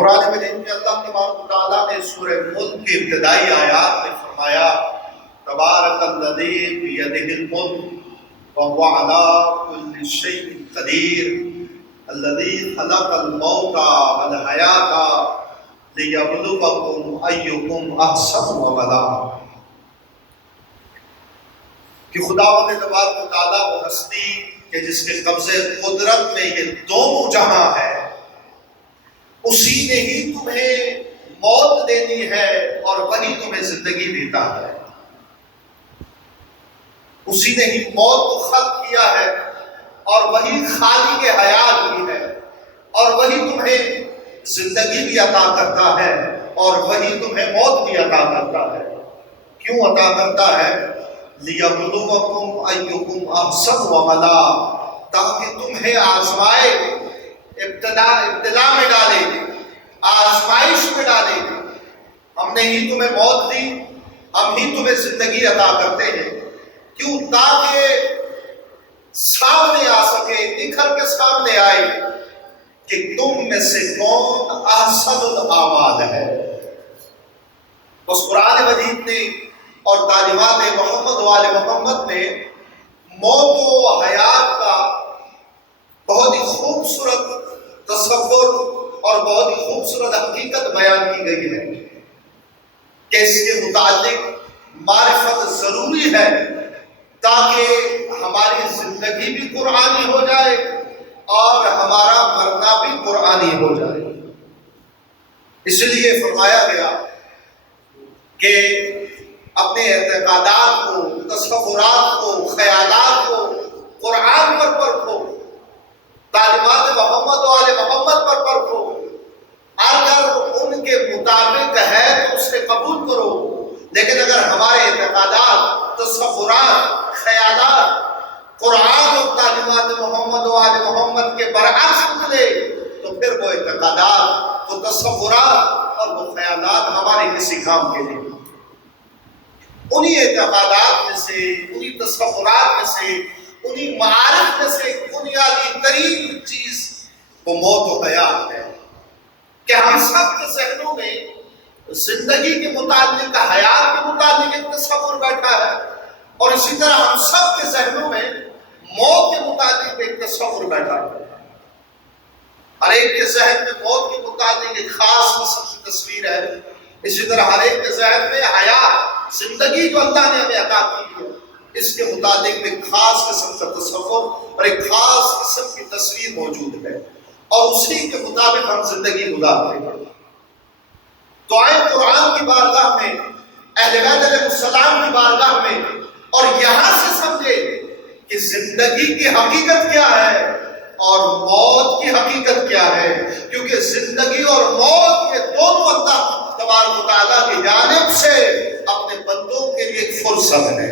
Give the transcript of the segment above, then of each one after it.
قرآن مجید میں اللہ تبارک و تعالیٰ نے سورہ ملک کی ابتدائی آیات میں فرمایا تبارک الذی بیدہ الملک وہو علی کل شیء قدیر الذی خلق الموت والحیاۃ لیبلوکم ایکم احسن عملا، کہ خداوند تبارک و تعالیٰ وہ ہستی کہ جس کے قبضے قدرت میں یہ دونوں جہاں ہے، اسی نے ہی تمہیں موت دینی ہے اور وہی تمہیں زندگی دیتا ہے، اسی نے ہی موت کو خلق کیا ہے اور وہی خالق حیات بھی ہے، اور وہی تمہیں زندگی بھی عطا کرتا ہے اور وہی تمہیں موت بھی عطا کرتا ہے۔ کیوں عطا کرتا ہے؟ لیبلوکم ایکم احسن عملا، تاکہ تمہیں آزمائے، ابتلا میں ڈالے، آزمائش میں ڈالے۔ ہم نے ہی تمہیں موت دی، ہم ہی تمہیں زندگی عطا کرتے ہیں، کیوں؟ تاکہ سامنے آ سکے، نکھر کے سامنے آئے کہ تم میں سے کون احسن الاعمال ہے۔ اس قرآن مجید نے اور تعلیمات محمد وآل محمد نے موت و حیات کا بہت ہی خوبصورت تصور اور بہت ہی خوبصورت حقیقت بیان کی گئی ہے کہ اس کے متعلق معرفت ضروری ہے تاکہ ہماری زندگی بھی قرآنی ہو جائے اور ہمارا مرنا بھی قرآنی ہو جائے۔ اس لیے فرمایا گیا کہ اپنے اعتقادات کو، تصورات کو، خیالات کو قرآن پر پرکھو، تعلیمات محمد و آل محمد پر پرکھو، اگر ان کے مطابق ہے تو اسے قبول کرو، لیکن اگر ہمارے اعتقادات، تصورات، خیالات قرآن اور تعلیمات محمد و آل محمد کے برعکس نکلے تو پھر وہ اعتقادات، وہ تصورات اور وہ خیالات ہمارے کسی کام کے نہیں۔ انہی اعتقادات میں سے، انہی تصورات میں سے، انہی معارف میں سے بنیادی ترین چیز وہ موت و حیات ہے کہ ہم سب کے ذہنوں میں زندگی کے متعلق، حیات کے متعلق ایک تصور بیٹھا ہے، اور اسی طرح ہم سب کے ذہنوں میں موت کے متعلق ایک تصور بیٹھا ہے۔ ہر ایک کے ذہن میں موت کے متعلق ایک خاص قسم کی تصویر ہے، اسی طرح ہر ایک کے ذہن میں حیات، زندگی جو اللہ نے ہمیں عطا کی ہے، اس کے متعلق ایک خاص قسم کا تصور اور ایک خاص قسم کی تصویر موجود ہے، اور اسی کے مطابق ہم زندگی گزارتے ہیں۔ تو آئے قرآن کی بارگاہ میں، اہل بیت علیہ السلام کی بارگاہ میں، اور یہاں سے سمجھے کہ زندگی کی حقیقت کیا ہے اور موت کی حقیقت کیا ہے، کیونکہ زندگی اور موت یہ دونوں اللہ تبارک و تعالیٰ کی جانب سے اپنے بندوں کے لیے ایک فرصت ہے۔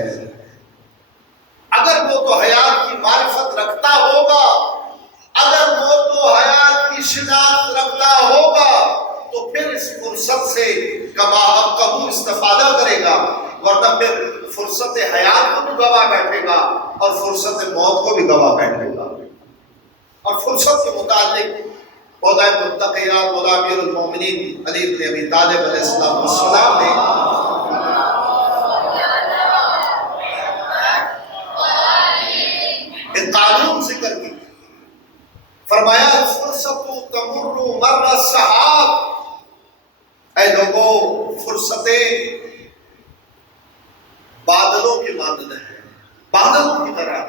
اگر موت و حیات کی معرفت رکھتا ہوگا، اگر موت و حیات کی شناخت رکھتا ہوگا تو پھر اس فرصت سے قبول استفادہ کرے گا، ورنہ پھر فرصت حیات کو بھی گوا بیٹھے گا اور فرصت موت کو بھی گوا بیٹھے گا۔ اور فرصت کے متعلق مولا متقیات، مولا امیر المومنین علی بن ابی طالب علیہ السلام نے ایک قانون ذکر کی، فرمایا الفرصت تمر مر السحاب، اے لوگوں فرصتیں بادلوں کی مانند ہیں، بادلوں کی طرح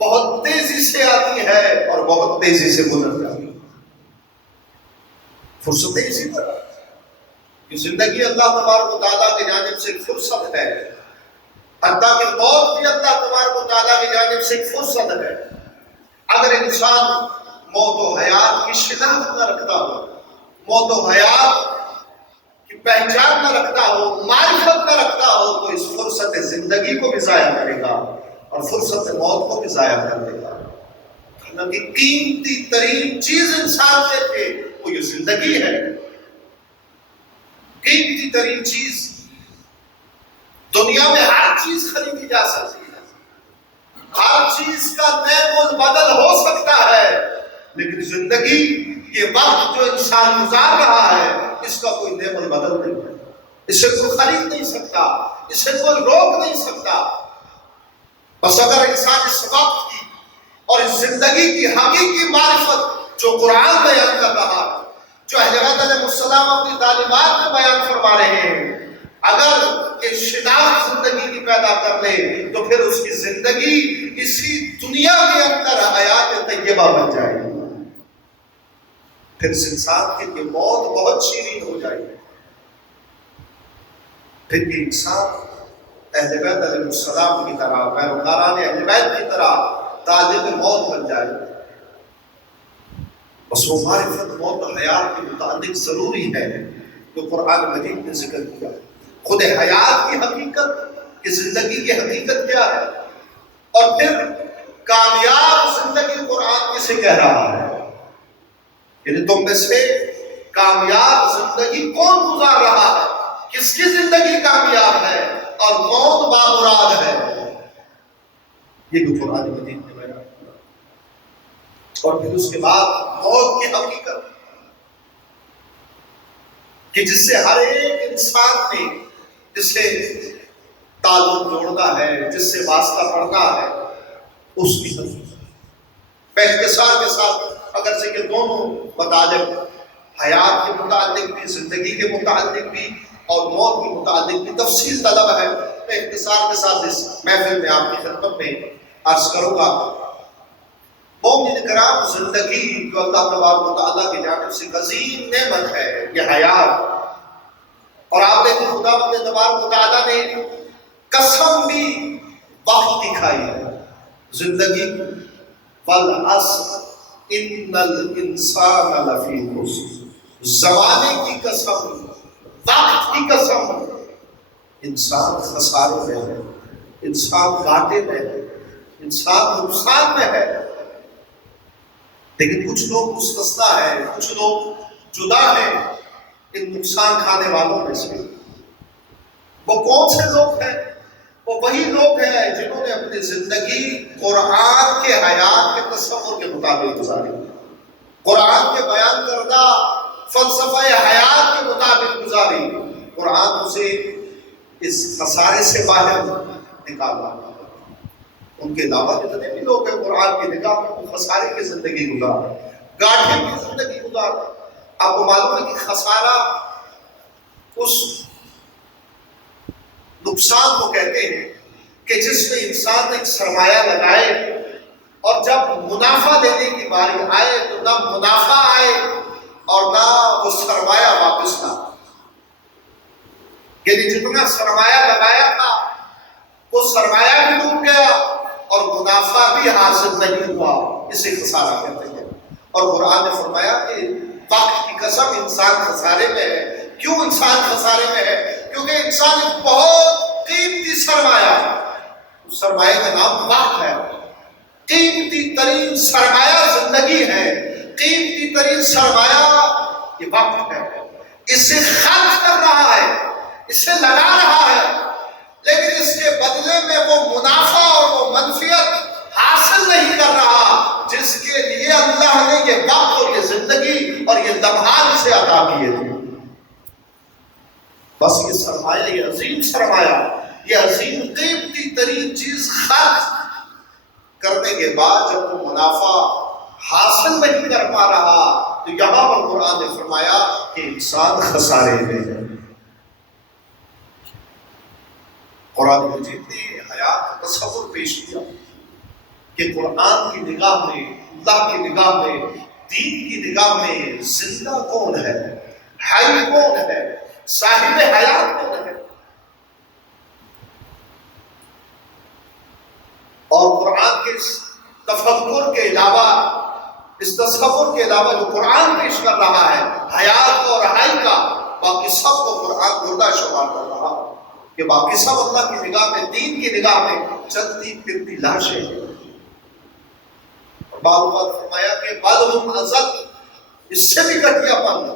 بہت تیزی سے آتی ہے اور بہت تیزی سے گزر جاتی ہے۔ فرصتیں اسی طرح کہ زندگی اللہ تبارک و تعالیٰ کی جانب سے ایک فرصت ہے، حتیٰ کہ موت بھی اللہ تبارک و تعالیٰ کی جانب سے ایک فرصت ہے۔ اگر انسان موت و حیات کی شناخت نہ رکھتا ہو، موت و حیات کی پہچان نہ رکھتا ہو، معرفت نہ رکھتا ہو، تو اس فرصت زندگی کو بھی ضائع کرے گا اور فرصت موت کو بھی ضائع کر دے گا۔ حالانکہ قیمتی ترین چیز انسان کے لیے وہ یہ زندگی ہے، قیمتی ترین چیز۔ دنیا میں ہر چیز خریدی جا سکتی ہے، ہر چیز کا نئے بدل ہو سکتا ہے، لیکن زندگی یہ وقت جو انسان گزار رہا اس کا کوئی نعمت بدل نہیں ہے، اسے کوئی خرید نہیں سکتا، اسے کوئی روک نہیں سکتا۔ بس اگر انسان اس وقت کی اور اس زندگی کی حقیقی معرفت جو قرآن بیان کر رہا ہے، جو اہل بیت علیہ السلام اپنی تعلیمات میں بیان فرما رہے ہیں، اگر یہ شناخت زندگی کی پیدا کر لے تو پھر اس کی زندگی اسی دنیا کے اندر حیات طیبہ بن جائے گی، پھر اس انسان کے لیے موت بہت شیرین ہو جائے گی، پھر یہ انسان اہل بیت علیہ السلام کی طرح، پیروکاران اہل بیت کی طرح طالب موت بن جائے گا۔ بس وہ معرفت موت و حیات کے متعلق ضروری ہے جو قرآن مجید نے ذکر کیا۔ خود حیات کی حقیقت کہ زندگی کی حقیقت کیا ہے، اور پھر کامیاب زندگی قرآن کسے کہہ رہا ہے، یعنی تم میں سے کامیاب زندگی کون گزار رہا ہے، کس کی زندگی کامیاب ہے اور کون بامراد ہے، یہ بھی قرآن مجید نے بیان کیا۔ اور پھر اس کے بعد موت کی حقیقت کہ جس سے ہر ایک انسان نے جس سے تعلق جوڑنا ہے، جس سے واسطہ پڑھنا ہے، اس کی حقیقت۔ میں اختصار کے ساتھ اگرچہ کہ دونوں مطالب حیات کے متعلق بھی، زندگی کے متعلق بھی اور موت کے متعلق بھی تفصیل طلب ہے، میں اختصار کے ساتھ اس محفل میں آپ کی خدمت میں عرض کروں گا۔ مومن کرام، زندگی جو اللہ تبارک و تعالیٰ کی جانب سے عظیم نعمت ہے، یہ حیات، اور آپ نے خدا بند تبارک و تعالیٰ نے قسم بھی وقت دکھائی ہے زندگی والعصر ان الانسان لفی خسر، زمانے کی قسم، وقت کی قسم، انسان خسارے میں ہے، انسان گھاٹے میں ہے، انسان نقصان میں ہے۔ لیکن کچھ لوگ مستثنا ہیں، کچھ لوگ جدا ہیں ان نقصان کھانے والوں میں سے۔ وہ کون سے لوگ ہیں؟ وہ وہی لوگ ہیں جنہوں نے اپنی زندگی قرآن کے حیات کے تصور کے مطابق گزاری، قرآن کے بیان کردہ فلسفہ حیات کے مطابق گزاری۔ قرآن اسے اس خسارے سے باہر نکالا۔ ان کے علاوہ جتنے بھی لوگ ہیں قرآن کی نگاہ میں وہ خسارے کی زندگی گزار، گاٹھے کی زندگی گزار۔ آپ کو معلوم ہے کہ خسارہ اس نقصان کو کہتے ہیں کہ جس میں انسان ایک سرمایہ لگائے اور جب منافع لینے کی باری آئے تو نہ منافع آئے اور نہ وہ سرمایہ واپس نہ، یعنی جتنا سرمایہ لگایا تھا وہ سرمایہ بھی ڈوب گیا اور منافع بھی حاصل نہیں ہوا، اسے خسارہ کہتے ہیں۔ اور قرآن نے فرمایا کہ وقت کی قسم، انسان خسارے میں ہے۔ کیوں انسان خسارے میں ہے؟ کیونکہ انسان ایک بہت قیمتی سرمایہ، اس سرمایہ کا نام وقت ہے، قیمتی ترین سرمایہ زندگی ہے، قیمتی ترین سرمایہ یہ وقت ہے۔ اسے خرچ کر رہا ہے، اسے لگا رہا ہے، لیکن اس کے بدلے میں وہ منافع اور وہ منفعت حاصل نہیں کر رہا جس کے لیے اللہ نے یہ وقت اور یہ زندگی اور یہ لمحات اسے عطا کیے تھے۔ بس یہ سرمایہ، یہ عظیم سرمایہ، یہ عظیم قیمتی ترین چیز خرچ کرنے کے بعد جب وہ منافع حاصل نہیں کر پا رہا تو یہاں پر قرآن نے فرمایا کہ انسان خسارے میں ہے۔ قرآن مجید نے حیات کا تصور پیش کیا کہ قرآن کی نگاہ میں، اللہ کی نگاہ میں، دین کی نگاہ میں زندہ کون ہے، حی کون ہے، صاحب حیات کون ہے۔ اور قرآن کے اس تفکر کے علاوہ، اس تصور کے علاوہ جو قرآن پیش کر رہا ہے حیات اور حی کا، باقی سب کو قرآن مردہ شمار کر رہا کہ باقی سب اللہ کی نگاہ میں، دین کی نگاہ میں چلتی پھرتی لاشیں ہیں۔ بعض اوقات فرمایا کہ بَلْهُمْ أَضَلُّ، اس سے بھی گھٹیا پن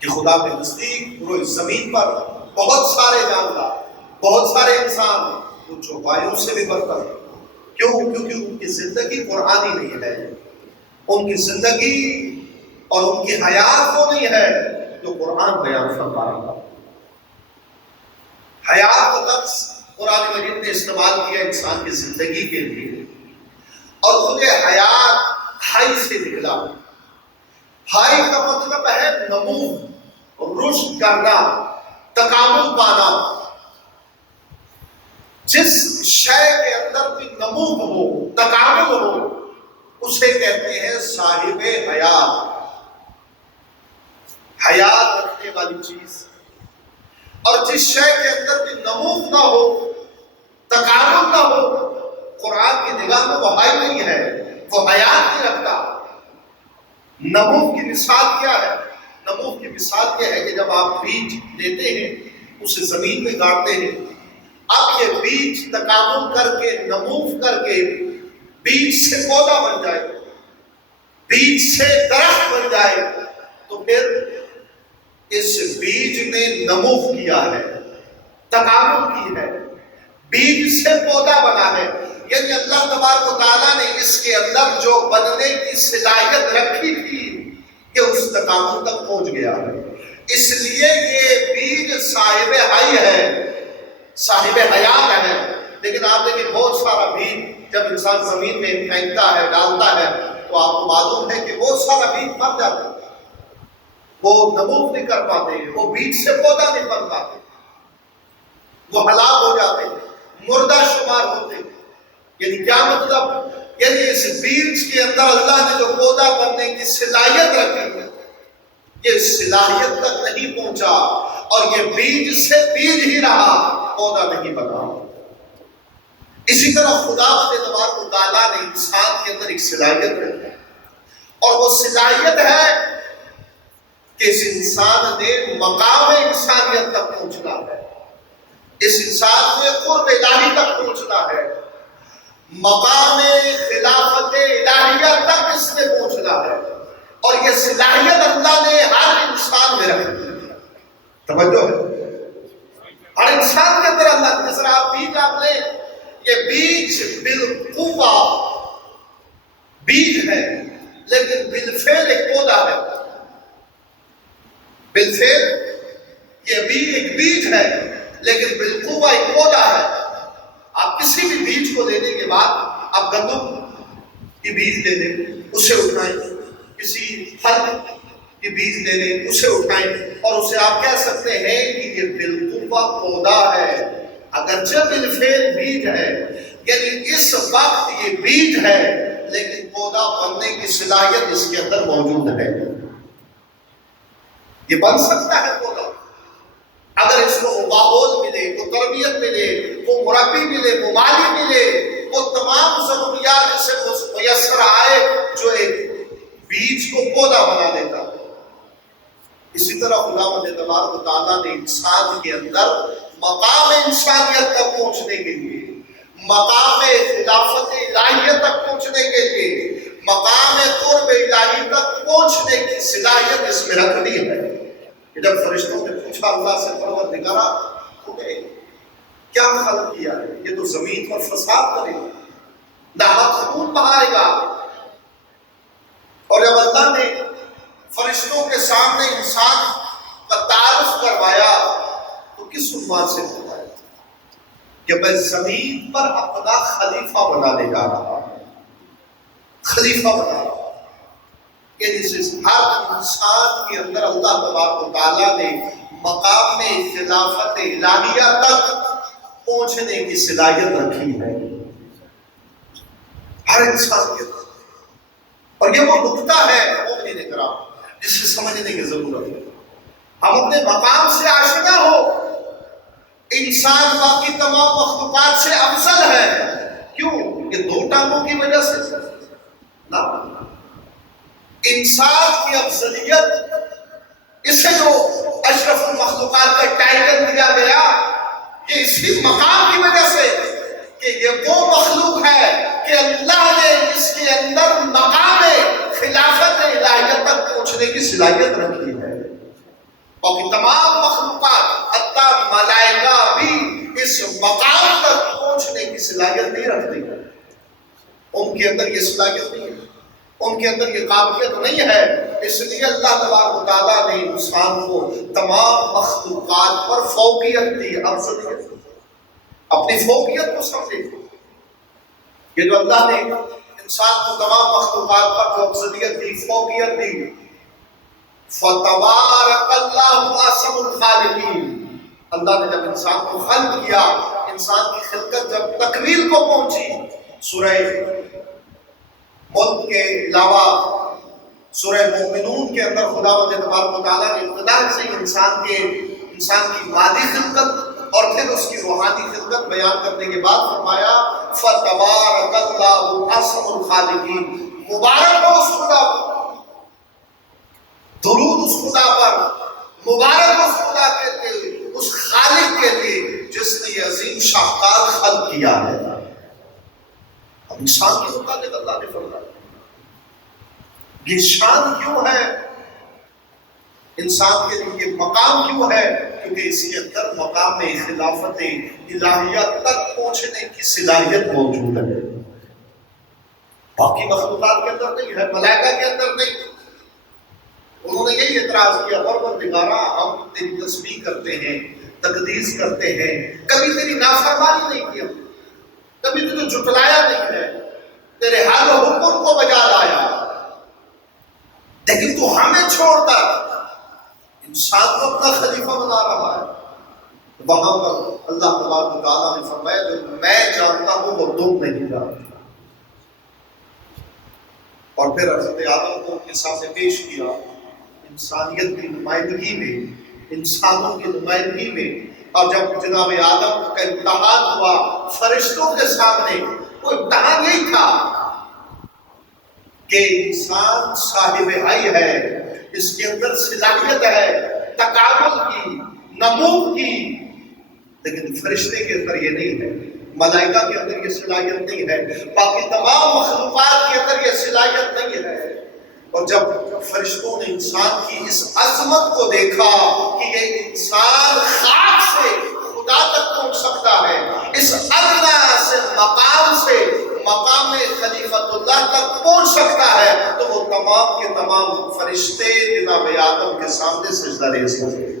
کہ خدا کے نزدیک پورے زمین پر بہت سارے جاندار، بہت سارے انسان وہ چوپایوں سے بھی برتر۔ کیوں؟ کیونکہ ان کی زندگی قرآنی نہیں ہے، ان کی زندگی اور ان کی حیات وہ نہیں ہے جو قرآن بیان فرما رہا ہے۔ حیات کا لفظ قرآن مجید نے استعمال کیا انسان کی زندگی کے لیے، اور خود حیات ہائی سے نکلا۔ ہائی کا مطلب ہے نمو، رشد کرنا، تکامل پانا۔ جس شے کے اندر بھی نمو ہو، تکامل ہو، اسے کہتے ہیں صاحب حیات، حیات رکھنے والی چیز۔ اور جس شے کے اندر بھی نمو نہ ہو، تکامل نہ ہو، قرآن کی نگاہ میں وہ حی نہیں ہے، وہ حیات نہیں رکھتا۔ نمو کی مثال کیا ہے؟ نمو کی مثال یہ ہے کہ جب آپ بیج لیتے ہیں، اسے زمین میں گاڑتے ہیں، اب یہ بیج تکامل کر کے، نمو کر کے بیج سے پودا بن جائے، بیج سے درخت بن جائے، تو پھر اس بیج نے نمو کیا ہے، تکامل کی ہے، بیج سے پودا بنا ہے۔ یعنی اللہ تبارک و تعالیٰ نے اس کے اندر جو بننے کی صلاحیت رکھی تھی کہ اس تکامل تک پہنچ گیا ہے۔ اس لیے یہ بیج صاحب حی ہے، صاحب حیات ہے۔ لیکن آپ دیکھیں بہت سارا بیج جب انسان زمین میں پھینکتا ہے، ڈالتا ہے، تو آپ کو معلوم ہے کہ بہت سارا بیج مر جاتا ہے، وہ نمو نہیں کر پاتے، وہ بیج سے پودا نہیں بن پاتے، وہ ہلاک ہو جاتے ہیں، مردہ شمار ہوتے ہیں۔ یعنی کیا مطلب؟ یعنی اس بیج کے اندر اللہ نے جو پودا بننے کی صلاحیت رکھی ہے، یہ صلاحیت تک نہیں پہنچا، اور یہ بیج سے بیج ہی رہا، پودا نہیں بنا۔ اسی طرح خدا تبارک و تعالیٰ نے انسان کے اندر ایک صلاحیت رکھی، اور وہ صلاحیت ہے کہ اس انسان نے مقام انسانیت تک پہنچنا ہے، اس انسان نے قرب الہی تک پہنچنا ہے، مقام خلافت الہیہ تک اس نے پہنچنا ہے، اور یہ صلاحیت اللہ نے ہر انسان میں رکھی ہے۔ توجہ ہے، ہر انسان کے اندر اللہ نے، جیسے آپ بیج آپ لیں، یہ بیج بالقوہ بیج ہے، لیکن بالفعل ایک پودا ہے۔ بالفعل یہ بیج ایک بیج ہے، لیکن بالقوہ ایک پودا ہے۔ آپ کسی بھی بیج کو لینے کے بعد، آپ گندم کی بیج لے لیں، اسے اٹھائیں، کسی پھل کی بیج لے لیں، اسے اٹھائیں، اور اسے آپ کہہ سکتے ہیں کہ یہ بالقوہ پودا ہے، اگرچہ بالفعل بیج ہے۔ یعنی اس وقت یہ بیج ہے، لیکن پودا بننے کی صلاحیت اس کے اندر موجود ہے، یہ بن سکتا ہے پودا، اگر اس کو ماحول ملے، وہ تربیت ملے، وہ مربی ملے، وہ مالی ملے، وہ تمام ضروریات اسے میسر آئے جو ایک بیج کو پودا بنا دیتا۔ اسی طرح خداوند تبارک و تعالیٰ نے انسان کے اندر مقام انسانیت تک پہنچنے کے لیے، مقام خلافت الہیہ تک پہنچنے کے لیے، مقام قرب الہی تک پہنچنے کی صلاحیت اس میں رکھ دی ہے۔ جب فرشتوں نے پوچھا اللہ سے، پروردگارا تمہیں کیا خلق کیا ہے؟ یہ تو زمین پر فساد کرے گا، ناحق خون بہائے گا۔ اور جب اللہ نے فرشتوں کے سامنے انسان کا تعارف کروایا تو کس عنوان سے بتایا کہ میں زمین پر اپنا خلیفہ بنانے جا رہا ہوں، خلیفہ بنا رہا ہوں۔ یعنی ہر انسان کے اندر اللہ تبارک و تعالیٰ نے مقام میں خلافت الہیہ تک پہنچنے کی صلاحیت رکھی ہے ہر انسان کے اندر۔ اور یہ وہ نقطہ ہے مومنین کرام جسے سمجھنے کی ضرورت ہے۔ ہم اپنے مقام سے آشنا ہو، انسان باقی تمام مخلوقات سے افضل ہے۔ کیوں؟ یہ دو ٹانگوں کی وجہ سے نہ، انسان کی افضلیت، اسے جو اشرف المخلوقات کا ٹائٹل دیا گیا، یہ اسی مقام کی وجہ سے کہ یہ وہ مخلوق ہے کہ اللہ نے اس کے اندر مقام خلافت الہیہ تک پہنچنے کی صلاحیت رکھی ہے۔ باقی تمام مخلوقات حتی ملائکہ بھی اس مقام تک پہنچنے کی صلاحیت نہیں رکھتے، ان کے اندر یہ صلاحیت نہیں ہے، ان کے اندر یہ قابلیت نہیں ہے۔ اس لیے اللہ تبارک و تعالیٰ نے انسان کو تمام مخلوقات پر فوقیت دی، افضلیت، اپنی فوقیت کو سمجھے. یہ جو اللہ نے انسان کو تمام مخلوقات پر جو افضلیت دی، فوقیت دی، فَتَبَارَكَ اللَّهُ أَحْسَنُ الْخَالِقِينَ. اللہ نے جب انسان کو خلق کیا، انسان کی خلقت جب تکمیل کو پہنچی، سورہ ملک کے علاوہ سورہ مومنون کے اندر خداوند تبارک و تعالیٰ نے ابتدا سے انسان کی مادی خلقت اور پھر اس کی روحانی خلقت بیان کرنے کے بعد فرمایا فَتَبَارَكَ اللَّهُ أَحْسَنُ الْخَالِقِينَ. مبارک ہو اس خدا پر، درود اس خدا پر، مبارک اس خدا کے لیے، اس خالق کے لیے جس نے یہ عظیم شاہکار خلق کیا ہے. اب انسان کے متعلق اللہ نے فرمایا یہ شان کیوں ہے، انسان کے لیے یہ مقام کیوں ہے؟ کیونکہ اس کے اندر مقام خلافت الہیہ تک پہنچنے کی صلاحیت موجود ہے. باقی مخلوقات کے اندر نہیں ہے، ملائکہ کے اندر نہیں. انہوں نے یہی اعتراض کیا پروردگارا ہم تیری تسبیح کرتے ہیں، تقدیس کرتے ہیں، کبھی تیری نافرمانی نہیں کی، کبھی تجھے جھٹلایا نہیں ہے، تیرے حال و حکم کو بجا لایا، لیکن تو ہمیں چھوڑ کر انسان کو اپنا خلیفہ بنا رہا ہے. وہاں پر اللہ تبارک و تعالیٰ نے فرمایا جو میں جانتا ہوں وہ تم نہیں جانتے. اور پھر حضرت آدم کو ان کے سامنے پیش کیا انسانیت کی نمائندگی میں، انسانوں کی نمائندگی میں. اور جب جناب آدم کا امتحان ہوا فرشتوں کے سامنے، وہ امتحان یہی تھا کہ انسان صاحب حی ہے، اس کے اندر صلاحیت ہے تقابل کی، نمو کی، لیکن فرشتے کے اندر یہ نہیں ہے، ملائکہ کے اندر یہ صلاحیت نہیں ہے، باقی تمام مخلوقات کے اندر یہ صلاحیت نہیں ہے. اور جب فرشتوں نے انسان کی اس عظمت کو دیکھا کہ یہ انسان خاک سے خدا تک پہنچ سکتا ہے، اس ادنا سے مقام سے مقام خلیفت اللہ تک پہنچ سکتا ہے، تو وہ تمام کے تمام فرشتے جناب آدم کے سامنے سجدہ ریز ہو گئے.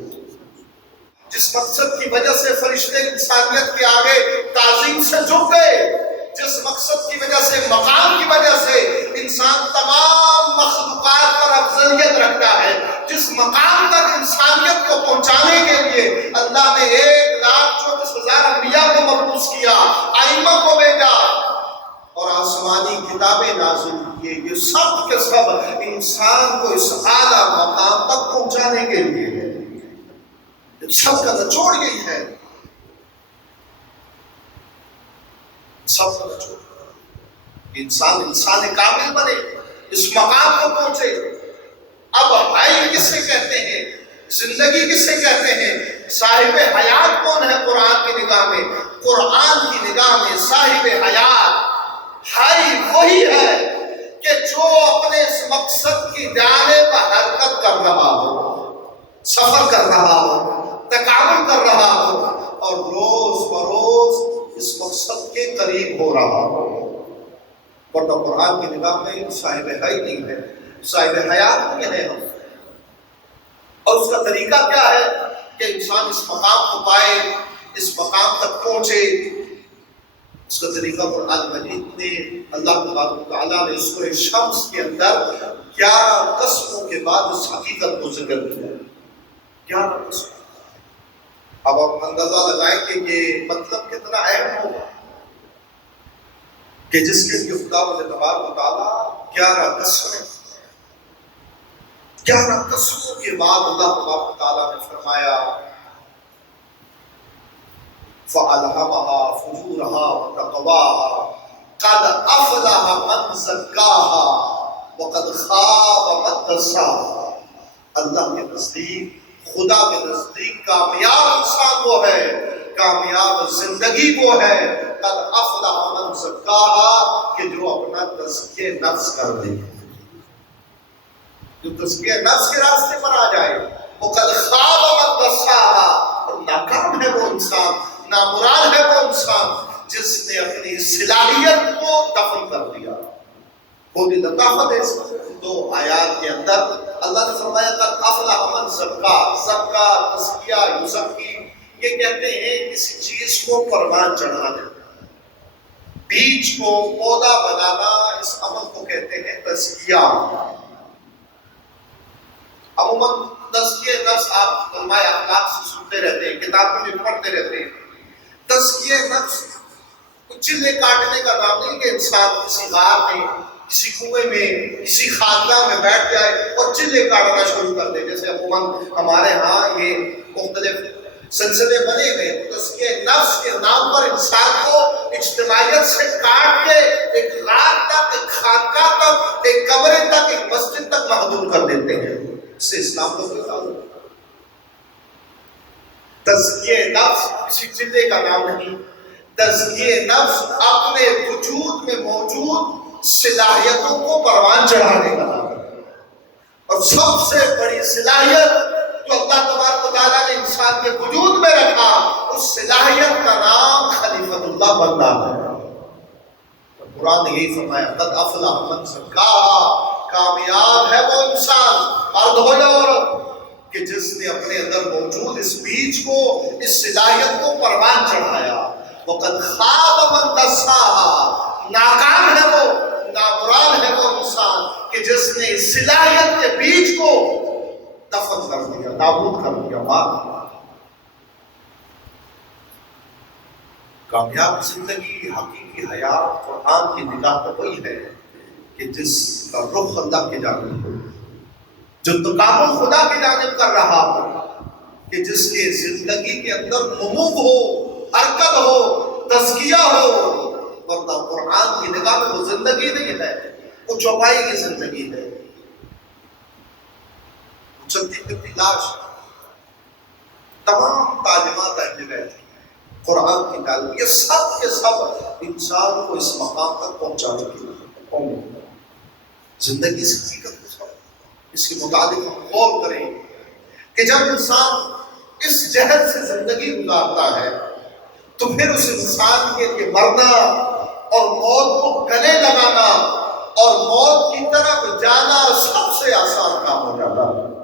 جس مقصد کی وجہ سے فرشتے انسانیت کے آگے تعظیم سے جھک گئے، جس مقصد کی وجہ سے، مقام کی وجہ سے انسان تمام مخلوقات پر افضلیت رکھتا ہے، جس مقام تک انسانیت کو پہنچانے کے لیے اللہ نے 1,34,000 انبیاء کو مبعوث کیا، ائمہ کو بھیجا اور آسمانی کتابیں نازل کیے. یہ سب کے سب انسان کو اس اعلیٰ مقام تک پہنچانے کے لیے ہے. سب کا نچوڑ یہی ہے، سب کا نچوڑ انسان کامل بنے، اس مقام کو پہنچے. اب حی کسے کہتے ہیں، زندگی کسے کہتے ہیں، صاحب حیات کون ہے قرآن کی نگاہ میں؟ قرآن کی نگاہ میں صاحب حیات حی وہی ہے کہ جو اپنے اس مقصد کی جانب حرکت کر رہا ہو، سفر کر رہا ہو، تکامل کر رہا ہو، اور روز بروز اس مقصد کے قریب ہو رہا ہو. ورنہ قرآن کی نگاہ میں صاحب حی نہیں ہے، صاحب حیات نہیں ہے ہم. اور اس کا طریقہ کیا ہے کہ انسان اس مقام کو پائے، اس مقام تک پہنچے. اس کا طریقہ قرآن مجید نے اللہ تبارک و تعالیٰ نے سورہ شمس کے اندر 11 قسموں کے بعد اس حقیقت کو ذکر کیا. 11 قسم. اب آپ اندازہ لگائیں کہ یہ مطلب کتنا اہم ہوگا کہ جس کے لیے خداوند تبارک و تعالیٰ 11 قسمیں، 11 قسموں کے بعد اللہ تبارک و تعالیٰ نے فرمایا فَأَلْهَمَهَا فُجُورَهَا وَتَقْوَاهَا قَدْ أَفْلَحَ مَنْ زَكَّاهَا وَقَدْ خَابَ مَنْ دَسَّاهَا. اللہ کے نزدیک، خدا کے نزدیک کامیاب انسان وہ ہے، کامیاب زندگی وہ ہے قد افلح من زکاها کہ جو اپنا تزکیہ نفس کر دے، جو تزکیہ نفس کے راستے پر آ جائے. وہ قد خاب من دساها، اور ناکام ہے وہ انسان، نامراد ہے وہ انسان جس نے اپنی صلاحیت کو دفن کر دیا. بہت ہی لطافت ہے اس 2 آیات کے اندر. اللہ نے فرمایا قد افلح من زکا، زکا تزکیہ یزکی، یہ کہتے ہیں کسی چیز کو پروان چڑھانا، بیج کو پودا بنانا، اس عمل کو کہتے ہیں تزکیہ۔ عموماً تزکیہ نفس آپ علماء اخلاق سے سنتے رہتے ہیں، کتابوں میں پڑھتے رہتے ہیں۔ تزکیہ نفس چلے کاٹنے کا نام نہیں کہ انسان کسی غار میں، کسی کنویں میں، کسی خانقاہ میں بیٹھ جائے اور چلے کاٹنا شروع کر دے، جیسے عموماً ہمارے ہاں یہ مختلف سلسلے بنے ہوئے۔ تزکیہ نفس کے نام پر انسان کو اجتماعیت سے کاٹ کے ایک غار تک، ایک خانقاہ تک، ایک کمرے تک، ایک مسجد تک محدود کر دیتے ہیں۔ اس سے اسلام کا کوئی تعلق نہیں۔ تزکیہ نفس کسی چلے کا نام نہیں، تزکیہ نفس اپنے وجود میں موجود صلاحیتوں کو پروان چڑھانے کا نام ہے۔ اور سب سے بڑی صلاحیت جو اللہ تبارک و تعالیٰ نے انسان کے وجود میں رکھا، اس صلاحیت کا نام خلیفۃ اللہ بننا ہے۔ قرآن نے یہی فرمایا، قد افلح من زکاہا، کامیاب ہے وہ انسان، مرد ہو یا عورت، کہ جس نے اپنے اندر موجود اس بیج کو، اس صلاحیت کو پروان چڑھایا۔ وقد خاب من دساہا، ناکام ہے وہ، نامراد ہے وہ انسان کہ جس نے اس صلاحیت کے بیج کو دفن کر دیا، نابود کر دیا، مار دیا۔ کامیاب زندگی، حقیقی حیات قرآن کی نگاہ پر وہی ہے کہ جس کا رخ اللہ کی جانب ہو، جو تکامل خدا کی جانب کر رہا ہو، کہ جس کے زندگی کے اندر نمو ہو، حرکت ہو، تزکیہ ہو۔ ورنہ قرآن کی نگاہ میں وہ زندگی نہیں ہے، وہ چوپائی کی زندگی ہے، وہ چلتی پھرتی لاش۔ تمام تعلیمات اہل بیت قرآن کی تعلیم، یہ سب کے سب انسان کو اس مقام تک پہنچانے کی زندگی اس حقیقت کو سب اس کے متعلق ہم غور کریں کہ جب انسان اس جہد سے زندگی گزارتا ہے تو پھر اس انسان کے لیے مرنا اور موت کو گلے لگانا اور موت کی طرف جانا سب سے آسان کام ہو جاتا ہے۔